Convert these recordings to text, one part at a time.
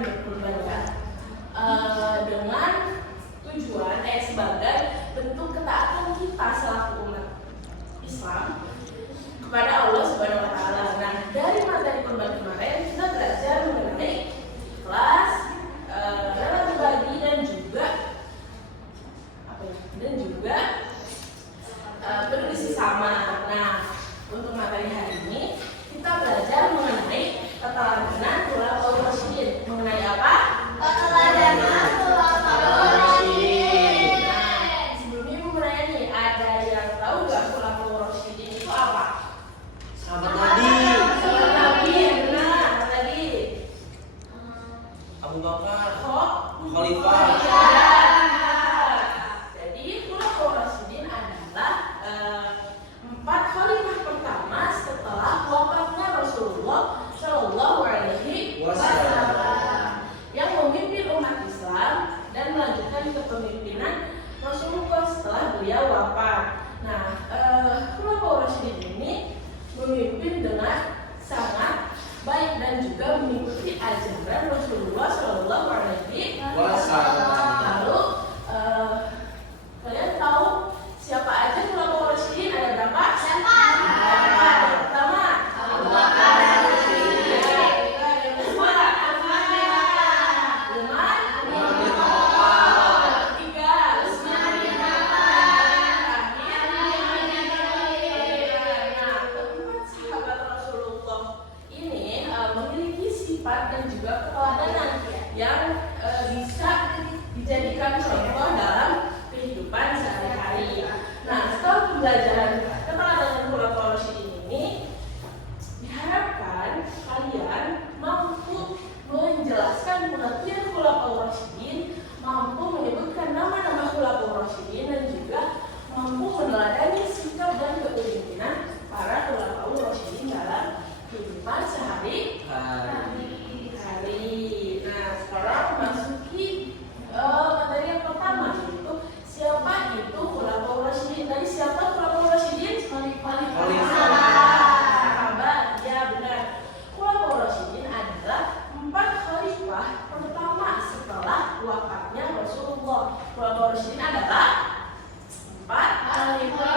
diwajibkan berkurban dengan tujuan sebagai bentuk ketaatan kita selaku umat Islam kepada Allah Subhanahu wa taala. Nah, dari materi kurban kemarin kita belajar mengenai ikhlas, rela berbagi dan juga peduli sesama. Nah, untuk materi hari ini kita belajar mengenai keteladanan khulafaur rasyidin. Mengenai apa? Keteladanan khulafaur rasyidin. Nah, sebelumnya Ibu menanya nih, ada yang tahu nggak khulafaur rasyidin itu apa? Sahabat Nabi. Sahabat Nabi, benar. Tadi Abu Bakar. Khalifah. Khalifah. Jadi khulafaur rasyidin adalah 4 khalifah pertama setelah wafatnya Rasulullah Shallallahu Alaihi Wasallam yang memimpin umat Islam dan melanjutkan kepemimpinan Rasulullah setelah beliau wafat. Nah, khulafaur rasyidin ini memimpin dengan sangat baik dan juga mengikuti ajaran Rasulullah Shallallahu Alaihi Wasallam. Lalu kalian tahu siapa aja khulafaur rasyidin? Ada berapa? Siapa? Yang pertama Abu Bakar. Yang kedua Umar. Yang ketiga Utsman bin Affan. Nah, keempat sahabat Rasulullah ini memiliki sifat dan juga keteladanan yang bisa dijadikan contoh dalam kehidupan sehari-hari. Nah, setelah pembelajaran keteladanan khulafaur rasyidin ini, diharapkan kalian mampu menjelaskan pengertian khulafaur rasyidin, mampu menyebutkan nama-nama khulafaur rasyidin, dan juga mampu meneladani sikap dan kepemimpinan para khulafaur rasyidin dalam kehidupan sehari-hari. Nah, sekarang masuki materi yang pertama, yaitu siapa itu khulafaur rasyidin. Tadi siapa khulafaur rasyidin? Sahabat, ya benar. Khulafaur rasyidin adalah 4 khalifah pertama setelah wafatnya Rasulullah. Khulafaur rasyidin adalah 4 khalifah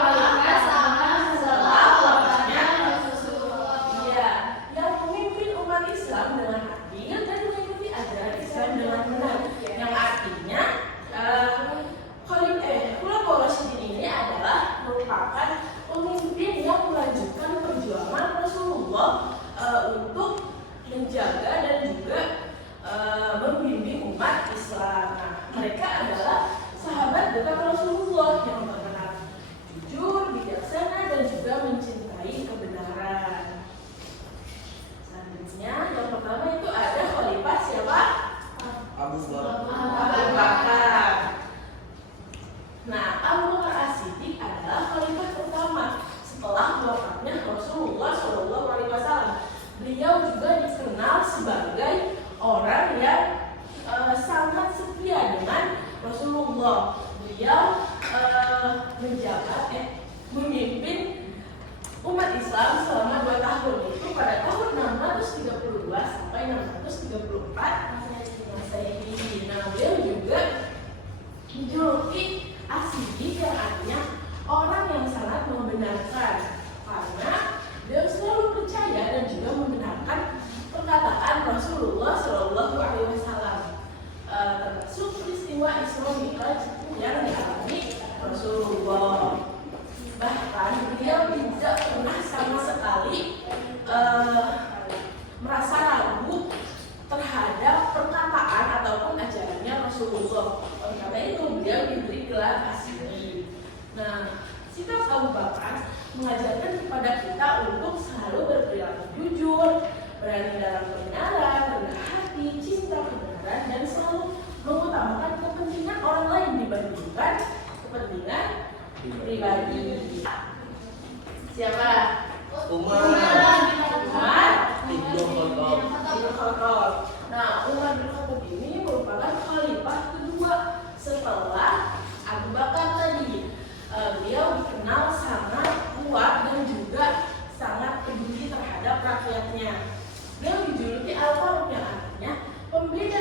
setelah wafatnya Rasulullah. Iya, yang memimpin umat Islam dengan adil dan mengikuti ajaran Islam dengan benar. Yang artinya khulafaur rasyidin ini adalah merupakan pemimpin yang melanjutkan perjuangan Rasulullah untuk menjaga dan juga membimbing umat Islam. Nah, mereka adalah sahabat dekat Rasulullah yang terkenal jujur, bijaksana, dan juga mencintai kebenaran. Selanjutnya, yang pertama itu ada khalifah siapa? Abu Bakar. Abu Bakar. Nah, Abu Bakar As-Siddiq adalah khalifah pertama setelah wafatnya Rasulullah SAW. Beliau juga dikenal sebagai orang yang sangat setia dengan Rasulullah. Beliau memimpin umat Islam selama 2 tahun, itu pada tahun 632 sampai 634 Masehi. Nah, beliau juga dijuluki As-Siddiq, yang artinya orang yang sangat membenarkan, karena beliau selalu percaya dan juga membenarkan perkataan Rasulullah Shallallahu Alaihi Wasallam, termasuk peristiwa Isra Mi'raj yang dialami Rasulullah. Bahkan beliau tidak pernah sama sekali merasa ragu terhadap perkataan ataupun ajarannya Rasulullah. Oleh karena itu beliau diberi gelar As-Siddiq. Nah, sikap Abu Bakar mengajarkan kepada kita untuk selalu berperilaku jujur, berani dalam kebenaran, rendah hati, cinta kebenaran, dan selalu mengutamakan kepentingan orang lain dibandingkan kepentingan pribadi. Siapa? Umar. Ibnu Khattab. Nah, Umar bin Khattab ini merupakan khalifah kedua setelah Abu Bakar tadi. Beliau dikenal sangat kuat dan juga sangat peduli terhadap rakyatnya. Beliau dijuluki Al-Faruq, yang artinya pembeda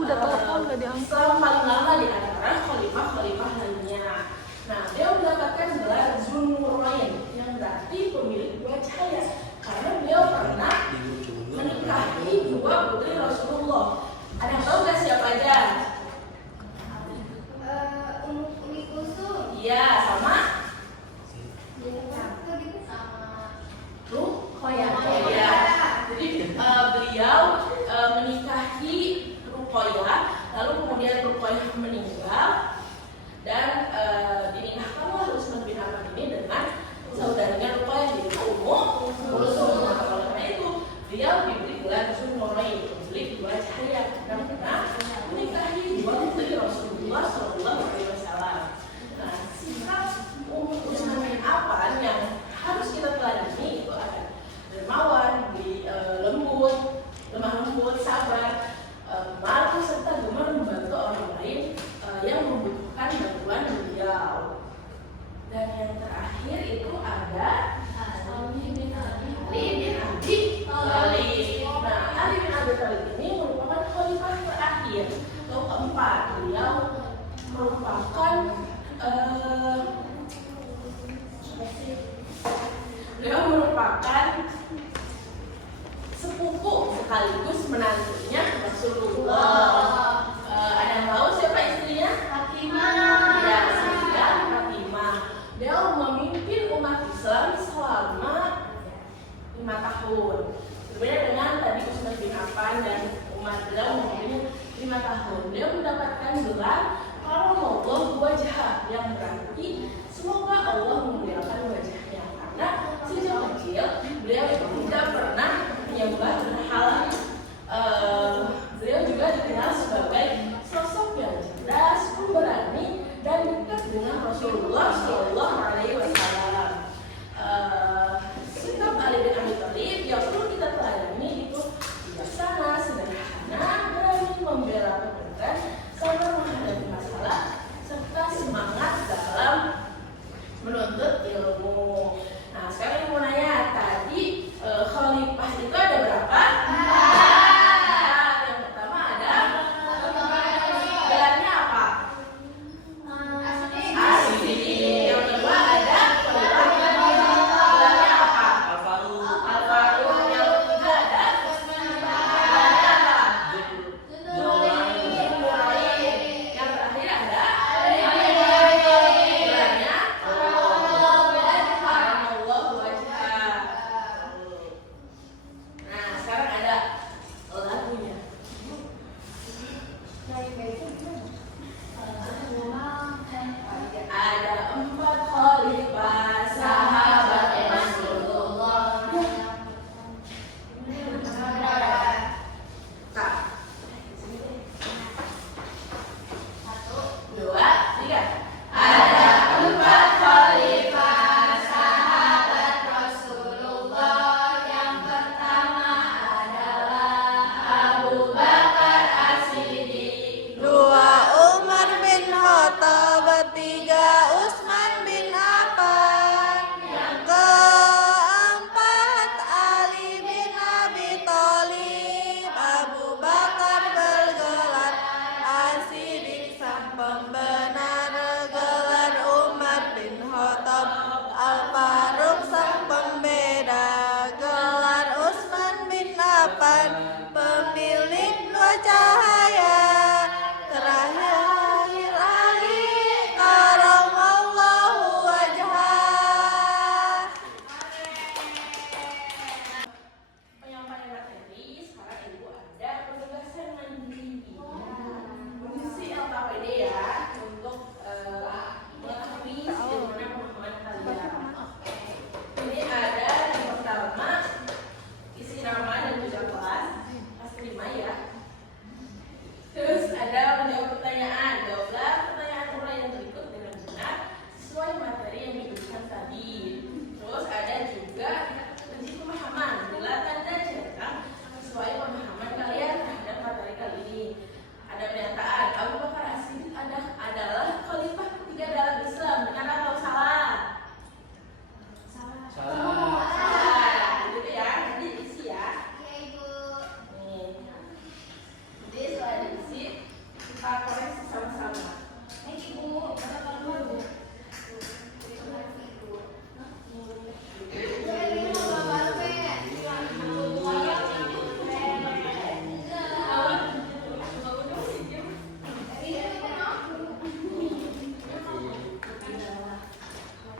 Udah telepon gak diangkat. Islam paling lama di antara khalifah-khalifah lainnya. Nah, dia mendapatkan gelar Dzun-Nurain yang berarti pemilik dua cahaya karena beliau pernah menikahi dua putri Rasulullah. Ada yang tahu nggak siapa aja? Umi Kulsum. Iya, sama Ruqayyah. Ruqayyah. Jadi beliau menikahi Ruqayyah, lalu kemudian Ruqayyah meninggal dan dinikahkanlah Utsman bin Affan ini dengan saudaranya Ruqayyah yaitu Ummu Kulsum. Nah, oleh karena itu beliau diberi gelar Dzun-Nurain, pemilik dua cahaya karena menikahi dua putri Rasulullah SAW. Nah, sikap Utsman bin Affan yang harus kita teladani itu ada dermawan, lemah lembut, sabar, malu serta gemar membantu orang lain yang membutuhkan bantuan beliau. Dan yang terakhir itu ada Ali bin Abi Thalib. Nah, Ali bin Abi Thalib ini merupakan khalifah terakhir atau keempat. Beliau merupakan sepupu sekaligus menantunya Rasulullah. Ada yang tahu siapa istrinya? Fatimah. Ya, Sayyidah Fatimah. Beliau memimpin umat Islam selama 5 tahun. Berbeda dengan tadi Utsman bin Affan dan umat beliau memimpin 5 tahun. Beliau mendapatkan gelar Karamallahu wajhah yang berarti semoga Allah memuliakan wajahnya karena sejak kecil beliau itu tidak pernah menyembah berhala. Beliau juga dikenal sebagai sosok yang cerdas, pemberani dan dekat dengan Rasulullah SAW. Sikap Ali bin Abi Thalib yang perlu kita pelajari itu bijaksana, sederhana, berani membela kebenaran, sabar menghadapi masalah, serta semangat dalam menuntut ilmu. Nah, sekarang mau nanya, tadi khalifah itu ada berapa? Yang pertama ada gelarnya apa? Asli. Yang kedua ada khalifah gelarnya apa? Al-Faruq. Al-Faruq. Yang ketiga ada gelarnya apa? Dzun-Nurain. Yang terakhir ada gelarnya Karamallahu wajhah. Nah, sekarang ada lagunya. Ada 4 khalifah sahabat Rasulullah. Tak. 1, 2, 3. Ada 4 khalifah sahabat Rasulullah. Yang pertama adalah Abu Bakar As-Siddiq. 2 Umar bin Khattab, 3 Utsman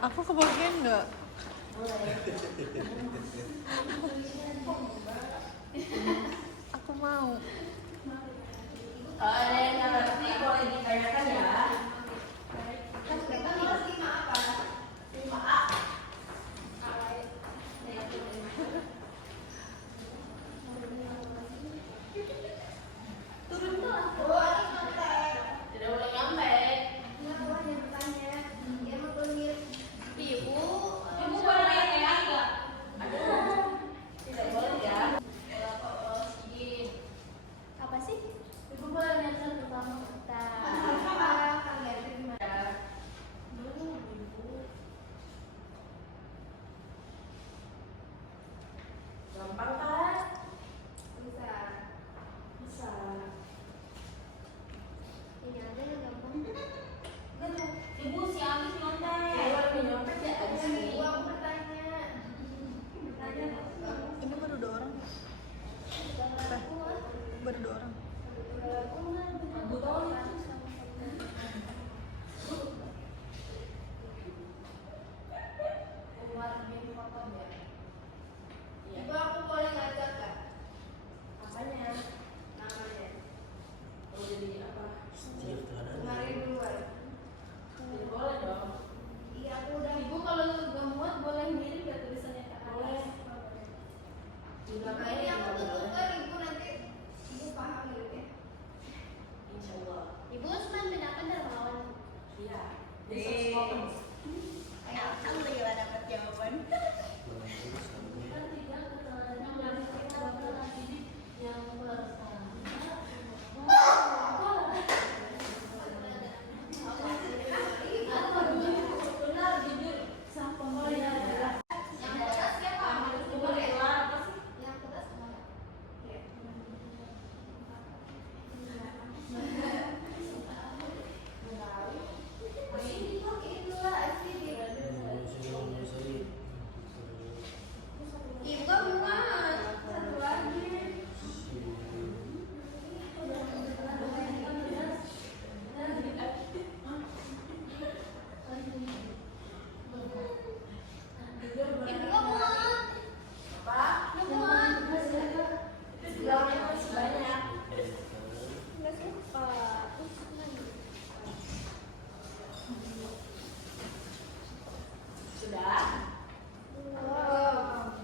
Aku kebagian nggak? Aku mau. Kalau ada yang nggak ngerti boleh ditanyakan ya. Tidak boleh nyampe. Ibu boleh ya enggak? Tidak boleh ya. Apa sih? Ibu boleh nyanyi pertama kita. Gampang kan? Bisa. Bisa. Ini aja yang gampang. Ibu si Amis nyontek. Lebih nyontek ya abis ini. Ibu aku bertanya. Ini baru 2 orang. Baru 2 orang. Ibu tahu nih. Ibu aku boleh ngajak gak? Apanya? Namanya. Oh jadi apa? Setia terhadap Kemarin duluan. Tidak boleh dong. Iya aku udah. Ibu kalau nggak muat boleh mirip gak tulisannya ke atas? Boleh. Nah ini aku tutupkan ibu nanti ibu paham miripnya. Insya Allah. Ibu cuma bedakan dari lawan. Iya. Jadi soft-spoken. Alhamdulillah dapat jawaban. Yang pertama. Benar jujur sang pembeli adalah Yang atas siapa? Ibu keluar apa sih? Yang atas mana? Iya. Ini kok ini lah asli. Ibu kan muat. Satu lagi. Ibu kan muat. Apa? Ibu muat. Itu bilangnya masih banyak. Nggak suka. Sudah? Wow.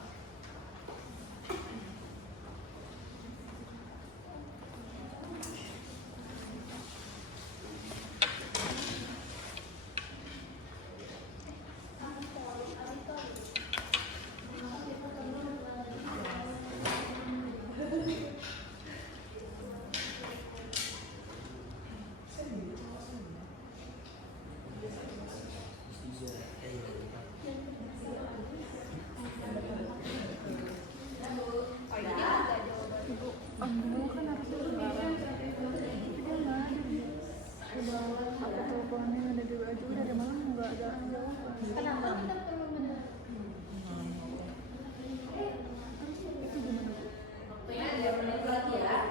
Ambu kan harusnya sekarang. Tapi dia nggak ada. Udah aku teleponin ada di baju dari malam nggak ada jawaban. Kenapa kita perlu benar? Waktunya 2 menit lagi ya.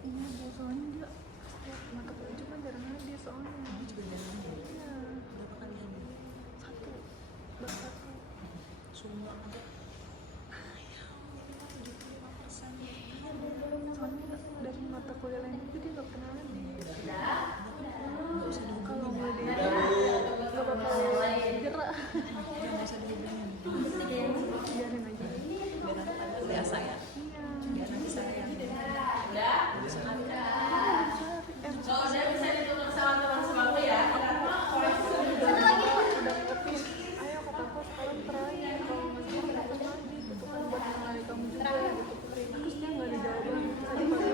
Iya, Bu, soalnya dia setiap mata pelajaran kan jarang hadir soalnya. Iya. Berapa kali ini? 1 baru 1. Semua ada. Soalnya dari mata kuliah lain itu dia nggak pernah hadir. Kalau nggak dia nggak bakal gerak. Nggak usah dihubungin. Biarin aja. Biar anak biasa ya. Iya. Biar nanti saya Udah? Kalau udah bisa ditutup sama teman sebangku ya. Udah ngepin. Ayo kataku sekarang terakhir. Kalau nggak sekarang dapat lagi. Itu kan buat mulai kamu juga gitu. Terus dia nggak ada jawaban. Tadi pagi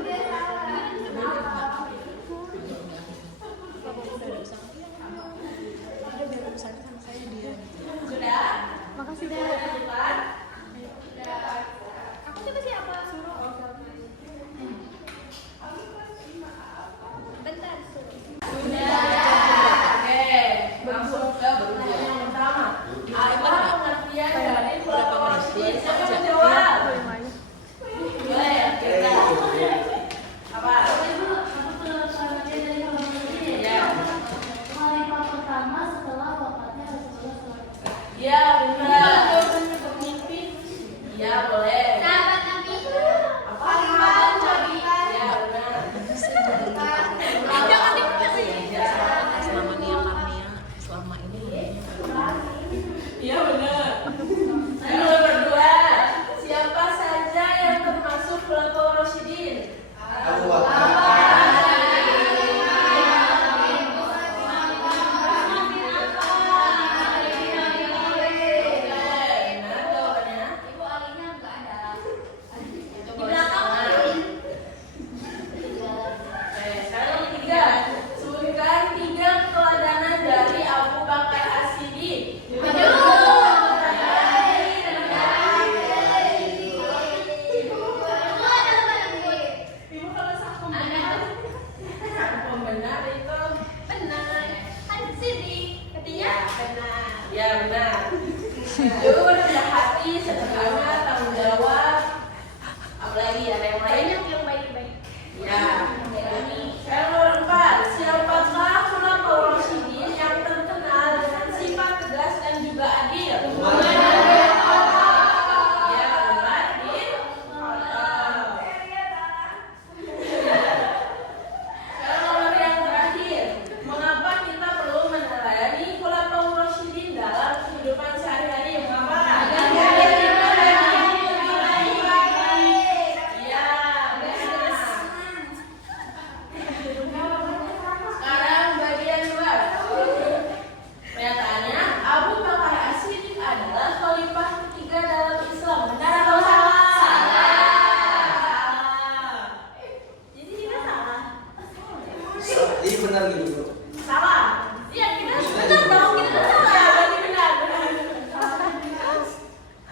Jadi benar gitu Bu. Salah. Iya, kita benar dong, kita salah. Berarti benar.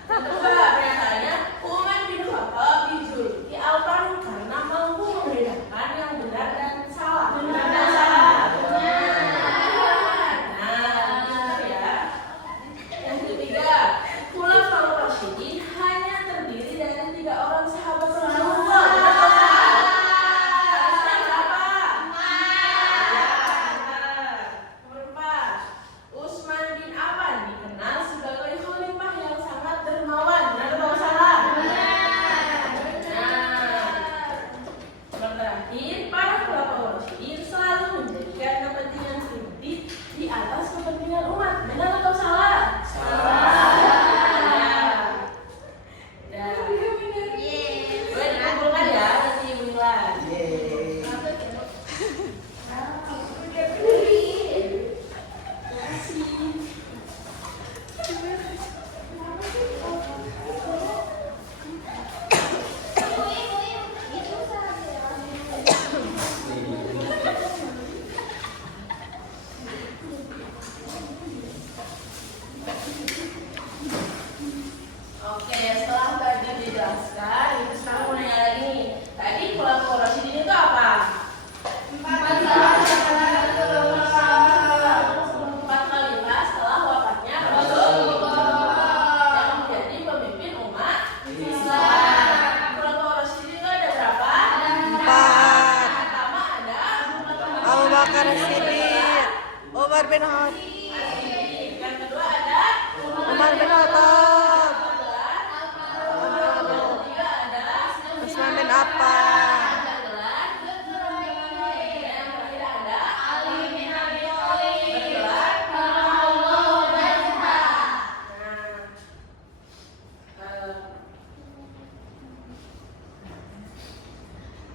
Kedua, pernyataannya Umar bin Khattab dijuluki Al-Faruq karena mampu membedakan yang benar dan salah. Benar dan salah. Nah, benar ya. Yang ketiga, Khulafaur Rasyidin hanya terdiri dari 3 orang sahabat Rasulullah. Benar atau salah? Harusnya berapa? Nomor 4, Utsman bin Affan dikenal sebagai khalifah yang sangat dermawan. Benar atau salah? Nah, terakhir, para khulafaur rasyidin selalu menjadikan kepentingan pribadi di atas kepentingan umat. Benar atau salah? Ya. Boleh dikumpulkan ya, nanti bilang. Yeay. Oke, setelah tadi dijelaskan, itu sekarang mau nanya lagi nih. Tadi khulafaur rasyidin itu apa? 4 khalifah setelah wafatnya Rasulullah yang menjadi pemimpin umat Islam. Khulafaur rasyidin itu ada berapa? 4. Pertama ada Abu Bakar Siddiq, Umar bin Khattab, yang kedua ada Umar bin Khattab, yang ketiga ada Utsman bin Affan, yang terakhir ada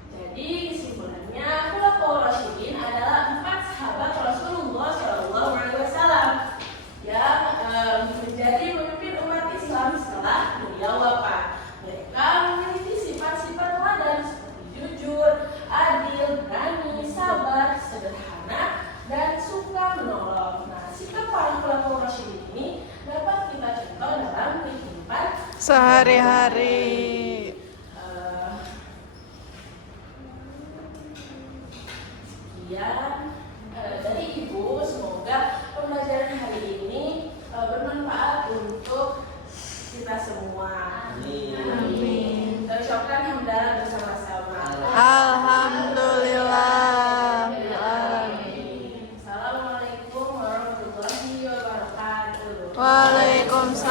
jadi kesimpulannya khulafaur rasyidin adalah 4 sahabat Rasulullah SAW yang menjadi pemimpin umat Islam setelah beliau wafat. Mereka memiliki sifat-sifat teladan seperti jujur, adil, berani, sabar, sederhana, dan suka menolong. Nah, sikap para khulafaur rasyidin ini dapat kita contoh dalam kehidupan sehari-hari. Sekian dari Ibu, semoga pembelajaran hari ini bermanfaat untuk kita semua. Amin. Kita ucapkan hamdalah bersama-sama. Alhamdulillah. Assalamualaikum warahmatullahi wabarakatuh. Waalaikumsalam.